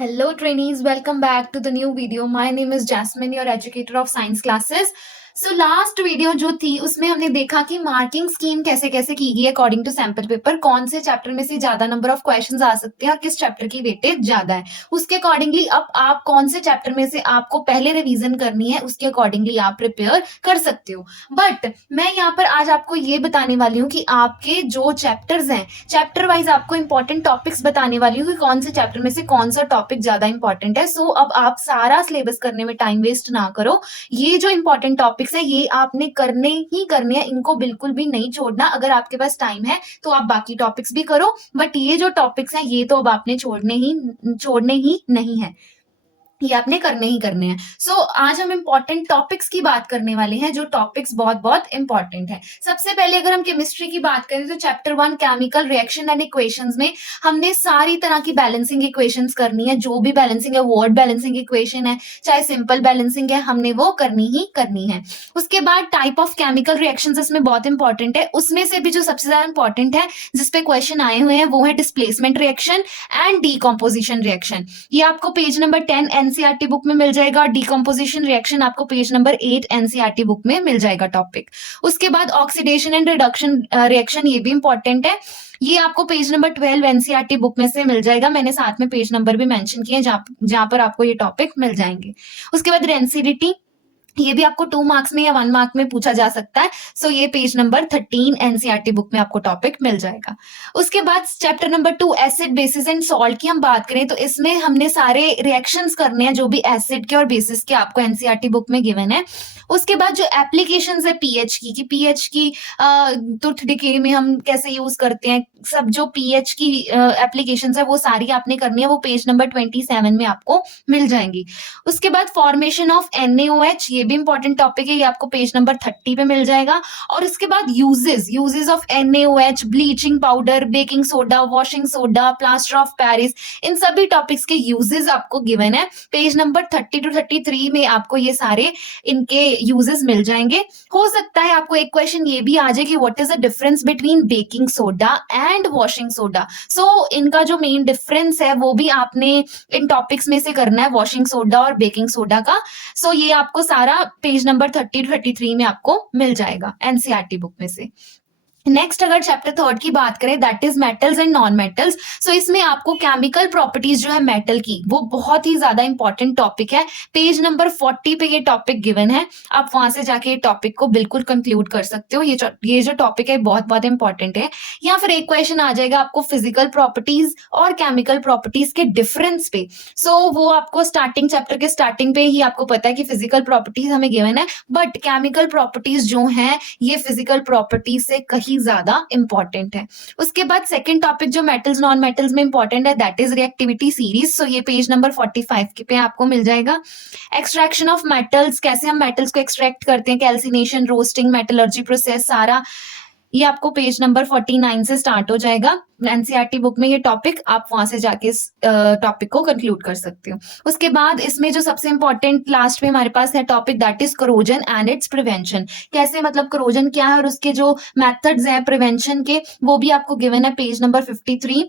Hello trainees, welcome back to the new video. My name is Jasmine, your educator of science classes. So last video जो थी उसमें हमने देखा कि marking scheme कैसे कैसे की गई अकॉर्डिंग टू सैंपल पेपर, कौन से चैप्टर में से ज्यादा नंबर ऑफ क्वेश्चंस आ सकते हैं और किस चैप्टर की वेटेज ज्यादा है। उसके अकॉर्डिंगली अब आप कौन से चैप्टर में से आपको पहले रिवीजन करनी है उसके अकॉर्डिंगली आप प्रिपेयर कर सकते हो। बट मैं यहाँ पर आज आपको ये बताने वाली हूँ कि आपके जो चैप्टर्स हैं, चैप्टर वाइज आपको इंपॉर्टेंट टॉपिक्स बताने वाली हूँ कि कौन से चैप्टर में से कौन सा टॉपिक ज्यादा इंपॉर्टेंट है। सो अब आप सारा सिलेबस करने में टाइम वेस्ट ना करो। ये जो इंपॉर्टेंट टॉपिक्स है ये आपने करने ही करने हैं, इनको बिल्कुल भी नहीं छोड़ना। अगर आपके पास टाइम है तो आप बाकी टॉपिक्स भी करो, बट ये जो टॉपिक्स हैं ये तो अब आपने छोड़ने ही नहीं है, ये आपने करने ही करने हैं। सो आज हम इंपॉर्टेंट टॉपिक्स की बात करने वाले हैं, जो टॉपिक्स बहुत बहुत इंपॉर्टेंट है। सबसे पहले अगर हम केमिस्ट्री की बात करें तो chapter 1 chemical reaction and equations में हमने सारी तरह की बैलेंसिंग इक्वेशंस करनी है। जो भी बैलेंसिंग है, वर्ड बैलेंसिंग इक्वेशन है चाहे सिंपल बैलेंसिंग है, हमने वो करनी ही करनी है। उसके बाद टाइप ऑफ केमिकल रिएक्शंस इसमें बहुत इंपॉर्टेंट है। उसमें से भी जो सबसे ज्यादा इंपॉर्टेंट है जिसपे क्वेश्चन आए हुए हैं वो है displacement reaction and decomposition reaction. ये आपको पेज नंबर 10 एनसीईआरटी बुक में मिल जाएगा। डीकंपोजिशन रिएक्शन आपको पेज नंबर 8 एनसीईआरटी बुक में मिल जाएगा टॉपिक। उसके बाद ऑक्सीडेशन एंड रिडक्शन रिएक्शन, ये भी इंपॉर्टेंट है। ये आपको पेज नंबर 12 एनसीईआरटी बुक में से मिल जाएगा। मैंने साथ में पेज नंबर भी मेंशन किए जहां पर आपको ये टॉपिक मिल जाएंगे। उसके बाद रेंसिडिटी, ये भी आपको 2 मार्क्स में या 1 मार्क में पूछा जा सकता है। सो ये पेज नंबर 13 एनसीईआरटी बुक में आपको टॉपिक मिल जाएगा। उसके बाद chapter number 2 acid basis and salt की हम बात करें तो इसमें हमने सारे रिएक्शंस करने हैं जो भी एसिड के और बेसिस के आपको एनसीईआरटी बुक में गिवन है। उसके बाद जो एप्लीकेशंस है पीएच की, कि पीएच की टूथ डिके में हम कैसे यूज करते हैं, सब जो पीएच की एप्लीकेशंस है वो सारी आपने करनी है, वो पेज नंबर 27 में आपको मिल जाएंगी। उसके बाद फॉर्मेशन ऑफ NaOH, ये भी इंपॉर्टेंट टॉपिक है, ये आपको पेज नंबर 30 पे मिल जाएगा। और इसके बाद uses of NaOH, bleaching powder, baking soda, washing soda, plaster of Paris, इन सभी टॉपिक्स के यूजेस आपको गिवन है। पेज नंबर 30 to 33 में आपको ये सारे इनके यूजेस मिल जाएंगे। हो सकता है आपको एक क्वेश्चन ये भी आ जाए कि what is the difference between baking soda and washing soda. So इनका जो मेन डिफरेंस है वो भी आपने इन टॉपिक्स में से करना है, वॉशिंग सोडा और बेकिंग सोडा का। सो ये आपको सारा पेज नंबर 30 to 33 में आपको मिल जाएगा एनसीईआरटी बुक में से। नेक्स्ट अगर चैप्टर 3 की बात करें that is metals and non metals. So इसमें आपको केमिकल प्रॉपर्टीज जो है मेटल की, वो बहुत ही ज्यादा इंपॉर्टेंट टॉपिक है। पेज नंबर 40 पे ये टॉपिक गिवन है, आप वहां से जाके टॉपिक को बिल्कुल कंक्लूड कर सकते हो। ये जो टॉपिक है बहुत बहुत इंपॉर्टेंट है। या फिर एक क्वेश्चन आ जाएगा आपको फिजिकल प्रॉपर्टीज और केमिकल प्रॉपर्टीज के डिफरेंस पे। सो वो आपको स्टार्टिंग चैप्टर के स्टार्टिंग पे ही आपको पता है कि फिजिकल प्रॉपर्टीज हमें गिवन है, बट केमिकल प्रॉपर्टीज जो है ये फिजिकल प्रॉपर्टीज से कहीं ज्यादा इंपॉर्टेंट है। उसके बाद सेकंड टॉपिक जो मेटल्स नॉन मेटल्स में इंपॉर्टेंट है दैट इज रिएक्टिविटी सीरीज। सो ये पेज नंबर 45 के पे आपको मिल जाएगा। एक्सट्रैक्शन ऑफ मेटल्स, कैसे हम मेटल्स को एक्सट्रैक्ट करते हैं, कैल्सिनेशन, रोस्टिंग, मेटलर्जी प्रोसेस, सारा ये आपको पेज नंबर 49 से स्टार्ट हो जाएगा एनसीईआरटी बुक में। ये टॉपिक आप वहां से जाके इस टॉपिक को कंक्लूड कर सकते हो। उसके बाद इसमें जो सबसे इंपॉर्टेंट लास्ट में हमारे पास है topic that is corrosion and it's prevention. कैसे, मतलब करोजन क्या है और उसके जो मेथड्स हैं प्रिवेंशन के, वो भी आपको गिवन है page number 53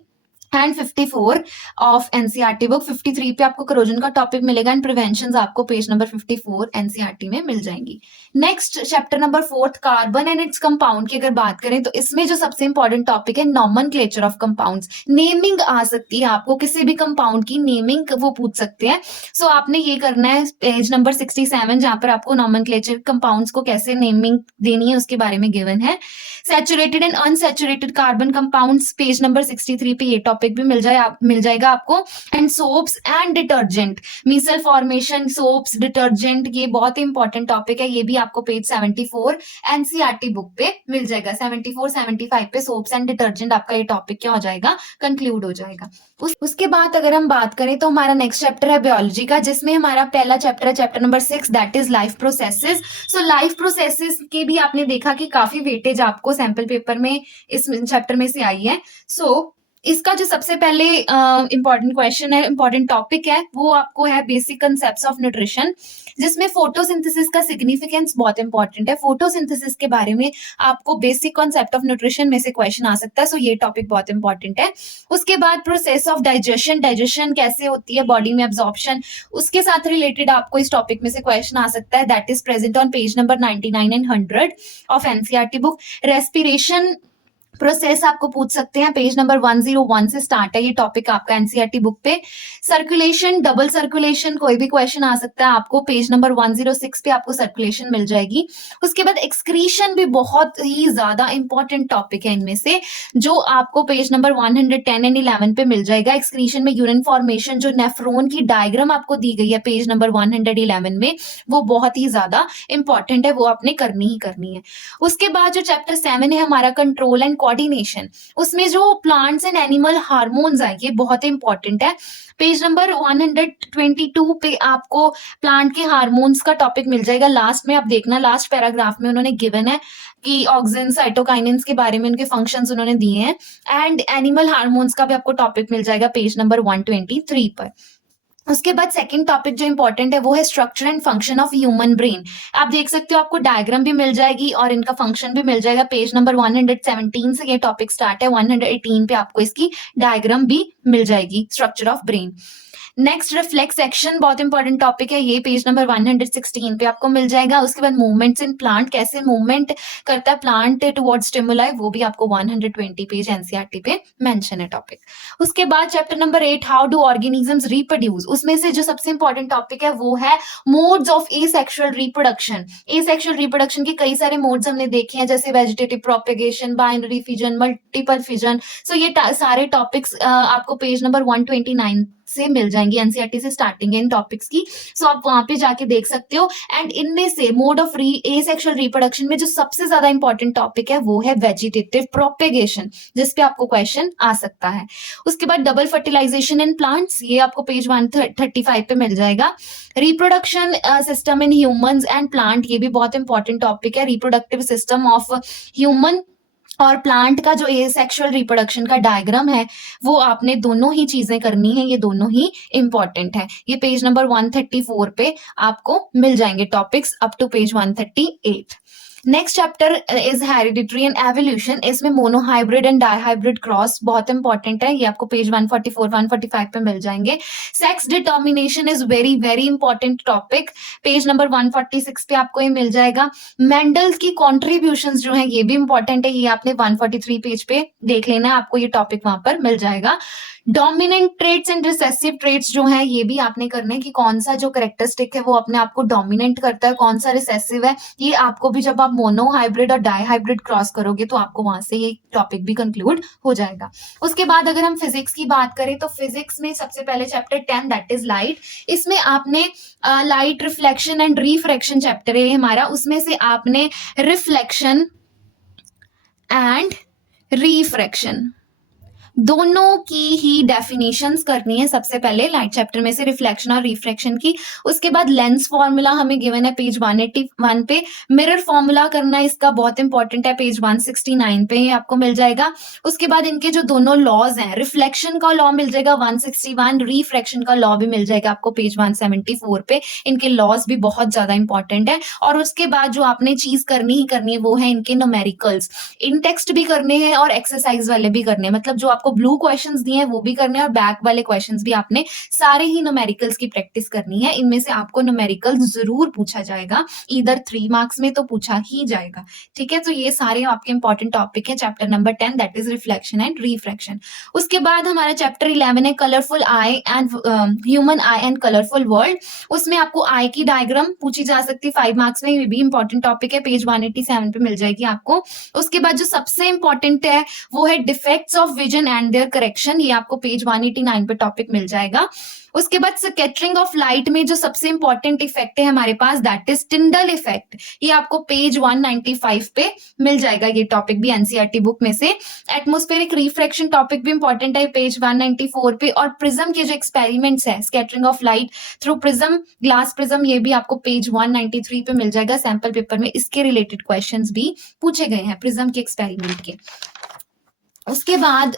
and 54 of NCERT book. 53 पे आपको करोजन का टॉपिक मिलेगा एंड प्रिवेंशंस आपको पेज नंबर 54 एनसीईआरटी में मिल जाएंगी। Next chapter number 4 carbon and its compound की अगर बात करें तो इसमें जो सबसे इंपॉर्टेंट टॉपिक है नॉमेनक्लेचर ऑफ कंपाउंड्स। नेमिंग आ सकती है, आपको किसी भी कंपाउंड की नेमिंग वो पूछ सकते हैं। सो आपने ये करना है पेज नंबर 67 जहां पर आपको नॉमेनक्लेचर कंपाउंड्स को कैसे नेमिंग देनी है उसके बारे में गिवन है। Saturated and unsaturated carbon compounds page number 63 पे ये टॉपिक भी मिल जाएगा आपको। And soaps and detergent, micelle formation, soaps, detergent, ये बहुत ही इंपॉर्टेंट टॉपिक है। ये भी आपको पेज 74 एनसीईआरटी बुक पे मिल जाएगा। 74-75 पे सोप्स एंड डिटर्जेंट आपका ये टॉपिक क्या हो जाएगा, कंक्लूड हो जाएगा। उसके बाद अगर हम बात करें तो हमारा नेक्स्ट चैप्टर है बायोलॉजी का, जिसमें हमारा पहला चैप्टर है chapter number 6 that is life processes. So life processes के भी आपने देखा कि काफी वेटेज आपको सैंपल पेपर में इस चैप्टर में से आई है। सो इसका जो सबसे पहले इम्पोर्टेंट क्वेश्चन है, इम्पोर्टेंट टॉपिक है, वो आपको है बेसिक कंसेप्ट्स ऑफ न्यूट्रिशन, जिसमें फोटोसिंथेसिस का सिग्निफिकेंस बहुत इंपॉर्टेंट है। फोटोसिंथेसिस के बारे में आपको बेसिक कॉन्सेप्ट ऑफ न्यूट्रिशन में से क्वेश्चन आ सकता है, सो ये टॉपिक बहुत इंपॉर्टेंट है। उसके बाद प्रोसेस ऑफ डाइजेशन, डाइजेशन कैसे होती है बॉडी में, एब्जॉर्प्शन, उसके साथ रिलेटेड आपको इस टॉपिक में से क्वेश्चन आ सकता है, that is present on page number 99 and 100 of NCERT book. Respiration process आपको पूछ सकते हैं, पेज नंबर 101 से स्टार्ट है ये टॉपिक आपका एनसीईआरटी बुक पे। सर्कुलेशन, डबल सर्कुलेशन, कोई भी क्वेश्चन आ सकता है आपको, पेज नंबर 106 पे आपको सर्कुलेशन मिल जाएगी। उसके बाद एक्सक्रीशन भी बहुत ही ज्यादा इंपॉर्टेंट टॉपिक है इनमें से, जो आपको पेज नंबर 110 एंड 11 पे मिल जाएगा। एक्सक्रीशन में यूरिन फॉर्मेशन, जो नेफ्रॉन की डायग्राम आपको दी गई है पेज नंबर 111 में, वो बहुत ही ज्यादा इंपॉर्टेंट है, वो आपने करनी ही करनी है। उसके बाद जो चैप्टर 7 है हमारा, कंट्रोल एंड कोऑर्डिनेशन, उसमें जो प्लांट्स एंड एनिमल हार्मोन्स है ये बहुत इंपॉर्टेंट है। पेज नंबर 122 पे आपको प्लांट के हार्मोन्स का टॉपिक मिल जाएगा। लास्ट में आप देखना, लास्ट पैराग्राफ में उन्होंने गिवन है कि ऑक्सिन, साइटोकाइनिन्स के बारे में उनके फंक्शंस उन्होंने दिए हैं, एंड एनिमल हार्मोन्स का भी आपको टॉपिक मिल जाएगा पेज नंबर 123 पर। उसके बाद सेकंड टॉपिक जो इंपॉर्टेंट है वो है structure and function of human brain. आप देख सकते हो, आपको डायग्राम भी मिल जाएगी और इनका फंक्शन भी मिल जाएगा। पेज नंबर 117 से ये टॉपिक स्टार्ट है, 118 पे आपको इसकी डायग्राम भी मिल जाएगी, structure of brain. Next reflex action, बहुत इंपॉर्टेंट टॉपिक है ये, पेज नंबर 116 पे आपको मिल जाएगा। उसके बाद मूवमेंट्स इन प्लांट, कैसे मूवमेंट करता है प्लांट टुवर्ड्स स्टिमुलाई, वो भी आपको 120 पेज एनसीईआरटी पे मेंशन है टॉपिक। उसके बाद chapter number 8, how do organisms reproduce, उसमें से जो सबसे इंपॉर्टेंट टॉपिक है वो है modes of asexual reproduction. Asexual reproduction के कई सारे मोड्स हमने देखे हैं, जैसे vegetative propagation, binary fission, multiple fission. So ये सारे टॉपिक्स आपको पेज नंबर 129 से मिल जाएंगे, एनसीईआरटी से स्टार्टिंग है इन टॉपिक्स की, सो आप वहां पे जाके देख सकते हो। एंड इनमें से मोड ऑफ एसेक्सुअल रिप्रोडक्शन में जो सबसे ज्यादा इंपॉर्टेंट टॉपिक है वो है वेजिटेटिव प्रोपेगेशन, जिस पे आपको क्वेश्चन आ सकता है। उसके बाद डबल फर्टिलाइजेशन इन प्लांट्स, ये आपको पेज 135 पे मिल जाएगा। Reproduction system in humans and plant, ये भी बहुत इंपॉर्टेंट टॉपिक है। रिप्रोडक्टिव सिस्टम ऑफ ह्यूमन और प्लांट का जो एसेक्सुअल रिप्रोडक्शन का डायग्राम है, वो आपने दोनों ही चीजें करनी है, ये दोनों ही इंपॉर्टेंट है। ये पेज नंबर 134 पे आपको मिल जाएंगे topics up to page 138। Next chapter is heredity and evolution, इसमें मोनोहाइब्रिड एंड डाइहाइब्रिड क्रॉस बहुत इंपॉर्टेंट है, ये आपको पेज 144 145 पे मिल जाएंगे। Sex determination is very very important topic, page number 146 पे आपको ये मिल जाएगा। मेंडल्स की कॉन्ट्रीब्यूशंस जो है ये भी इंपॉर्टेंट है, ये आपने 143 पेज पे देख लेना है, आपको ये टॉपिक वहां पर मिल जाएगा। Dominant traits and recessive traits जो है ये भी आपने करने कि कौन सा जो कैरेक्टरिस्टिक है वो अपने आप को डोमिनेंट करता है, कौन सा रिसेसिव है, ये आपको भी जब आप मोनो हाइब्रिड और डाई हाइब्रिड क्रॉस करोगे तो आपको वहां से ये टॉपिक भी कंक्लूड हो जाएगा। उसके बाद अगर हम फिजिक्स की बात करें तो फिजिक्स में सबसे पहले चैप्टर 10 दैट इज लाइट, इसमें आपने light reflection and refraction chapter है हमारा, उसमें से आपने रिफ्लेक्शन एंड रिफ्रैक्शन दोनों की ही डेफिनेशंस करनी है सबसे पहले लाइट चैप्टर में से, रिफ्लेक्शन और रिफ्रैक्शन की। उसके बाद लेंस फॉर्मूला हमें गिवन है पेज 181 पे, मिरर फॉर्मूला करना इसका बहुत इंपॉर्टेंट है, पेज 169 पे आपको मिल जाएगा। उसके बाद इनके जो दोनों लॉज हैं, रिफ्लेक्शन का लॉ मिल जाएगा 161, रिफ्रैक्शन का लॉ भी मिल जाएगा आपको पेज 174 पे, इनके लॉज भी बहुत ज्यादा इंपॉर्टेंट है। और उसके बाद जो आपने चीज करनी ही करनी है वो है इनके न्यूमेरिकल्स, इन टेक्स्ट भी करने हैं और एक्सरसाइज वाले भी करने हैं, मतलब जो आपको ब्लू क्वेश्चंस दिए हैं वो भी करने हैं और बैक वाले क्वेश्चंस भी आपने सारे ही न्यूमेरिकल्स की प्रैक्टिस करनी है। इनमें से आपको न्यूमेरिकल्स जरूर पूछा जाएगा, इधर 3 मार्क्स में तो पूछा ही जाएगा, ठीक है। तो ये सारे आपके इंपॉर्टेंट टॉपिक है chapter number 10 that is reflection and refraction. उसके बाद हमारा चैप्टर 11 है colourful I and human I and colourful world, उसमें आपको आई की डायग्राम पूछी जा सकती है 5 मार्क्स में, ये भी इंपॉर्टेंट टॉपिक है, पेज 187 पे मिल जाएगी आपको। उसके बाद जो सबसे इंपॉर्टेंट है वो है defects of vision and their correction, ये आपको पेज 189 पे टॉपिक मिल जाएगा। उसके बाद स्कैटरिंग ऑफ लाइट में जो सबसे इंपॉर्टेंट इफेक्ट है हमारे पास दैट इज टिंडल इफेक्ट, ये आपको पेज 195 पे मिल जाएगा, ये टॉपिक भी एनसीईआरटी बुक में से। एटमॉस्फेरिक रिफ्रैक्शन टॉपिक भी इंपॉर्टेंट है पेज 194 पे, और प्रिज्म के जो एक्सपेरिमेंट्स है scattering of light through prism, glass prism, ये भी आपको पेज 193 पे मिल जाएगा सैंपल पेपर में, इसके रिलेटेड क्वेश्चंस भी पूछे गए हैं प्रिज्म के एक्सपेरिमेंट के। उसके बाद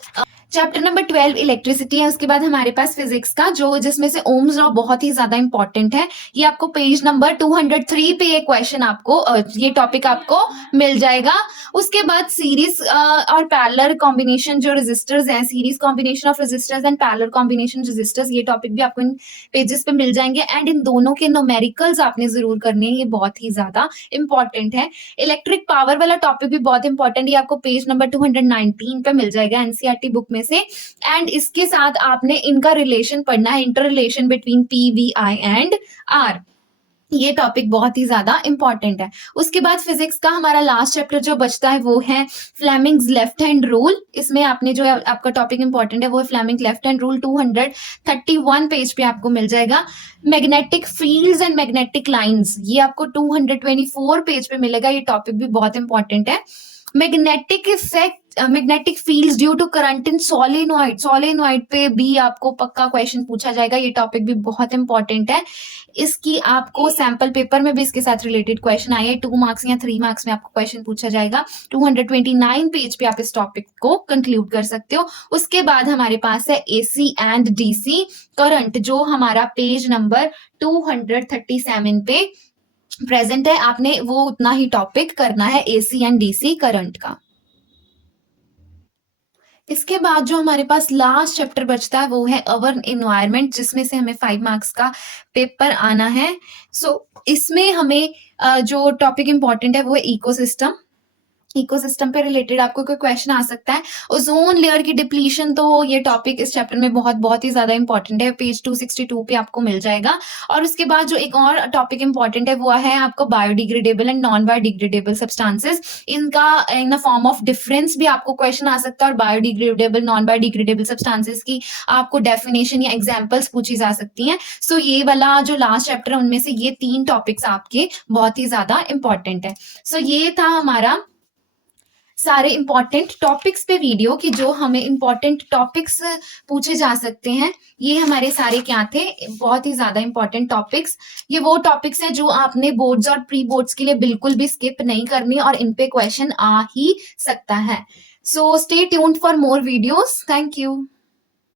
चैप्टर नंबर 12 इलेक्ट्रिसिटी है। उसके बाद हमारे पास फिजिक्स का जो जिसमें से ओम्स लॉ बहुत ही ज्यादा इंपॉर्टेंट है। ये आपको पेज नंबर 203 पे ये क्वेश्चन आपको ये टॉपिक आपको मिल जाएगा। उसके बाद सीरीज और पैरेलल कॉम्बिनेशन जो रेजिस्टर्स हैं, series combination of resistors and parallel combination resistors, ये टॉपिक भी आपको इन पेजेस पे मिल जाएंगे। एंड इन दोनों के न्यूमेरिकल्स आपने जरूर करने हैं, ये बहुत ही ज्यादा इंपॉर्टेंट है। इलेक्ट्रिक पावर वाला टॉपिक भी बहुत इंपॉर्टेंट, ये आपको पेज नंबर 219 पे मिल जाएगा एनसीईआरटी बुक में से। एंड इसके साथ आपने इनका रिलेशन पढ़ना है, inter relation between P V I and R, ये टॉपिक बहुत ही ज्यादा इंपॉर्टेंट है। उसके बाद फिजिक्स का हमारा लास्ट चैप्टर जो बचता है वो है फ्लेमिंग्स लेफ्ट हैंड रूल। इसमें आपने जो आपका टॉपिक इंपॉर्टेंट है वो है Fleming left hand rule, 231 page पे आपको मिल जाएगा। Magnetic fields and magnetic lines, ये आपको 224 पेज पे मिलेगा, ये टॉपिक भी बहुत इंपॉर्टेंट है। Magnetic effect, magnetic fields due to current in solenoid, solenoid पे भी आपको पक्का क्वेश्चन पूछा जाएगा, ये टॉपिक भी बहुत इंपॉर्टेंट है। इसकी आपको सैंपल पेपर में भी इसके साथ रिलेटेड क्वेश्चन आए, 2 मार्क्स या 3 मार्क्स में आपको क्वेश्चन पूछा जाएगा। 229 पेज पे आप इस टॉपिक को कंक्लूड कर सकते हो। उसके बाद हमारे पास है एसी एंड डीसी करंट, जो हमारा पेज नंबर 237 पे प्रेजेंट है। आपने वो उतना ही टॉपिक करना है एसी एंड डीसी करंट का। इसके बाद जो हमारे पास लास्ट चैप्टर बचता है वो है अवर एनवायरनमेंट, जिसमें से हमें 5 मार्क्स का पेपर आना है। इसमें हमें जो टॉपिक इंपॉर्टेंट है वो है इकोसिस्टम। इकोसिस्टम पे रिलेटेड आपको कोई क्वेश्चन आ सकता है। ओजोन लेयर की डिप्लीशन, तो ये टॉपिक इस चैप्टर में बहुत ही ज्यादा इंपॉर्टेंट है, पेज 262 पे आपको मिल जाएगा। और उसके बाद जो एक और टॉपिक इंपॉर्टेंट है वो है आपको biodegradable and non biodegradable substances, इनका in the form of difference भी आपको क्वेश्चन आ सकता है। और बायोडिग्रेडेबल नॉन बायोडिग्रेडेबल सब्सटेंसेस की आपको डेफिनेशन या एग्जाम्पल्स पूछी जा सकती हैं। सो ये वाला जो लास्ट चैप्टर है उनमें से ये 3 टॉपिक्स आपके बहुत ही ज्यादा इंपॉर्टेंट है। सो ये था हमारा सारे इंपॉर्टेंट टॉपिक्स पे वीडियो कि जो हमें इंपॉर्टेंट टॉपिक्स पूछे जा सकते हैं। ये हमारे सारे क्या थे, बहुत ही ज्यादा इंपॉर्टेंट टॉपिक्स। ये वो टॉपिक्स हैं जो आपने बोर्ड्स और प्री बोर्ड्स के लिए बिल्कुल भी स्किप नहीं करनी और इन पे क्वेश्चन आ ही सकता है। So stay tuned for more videos. Thank you.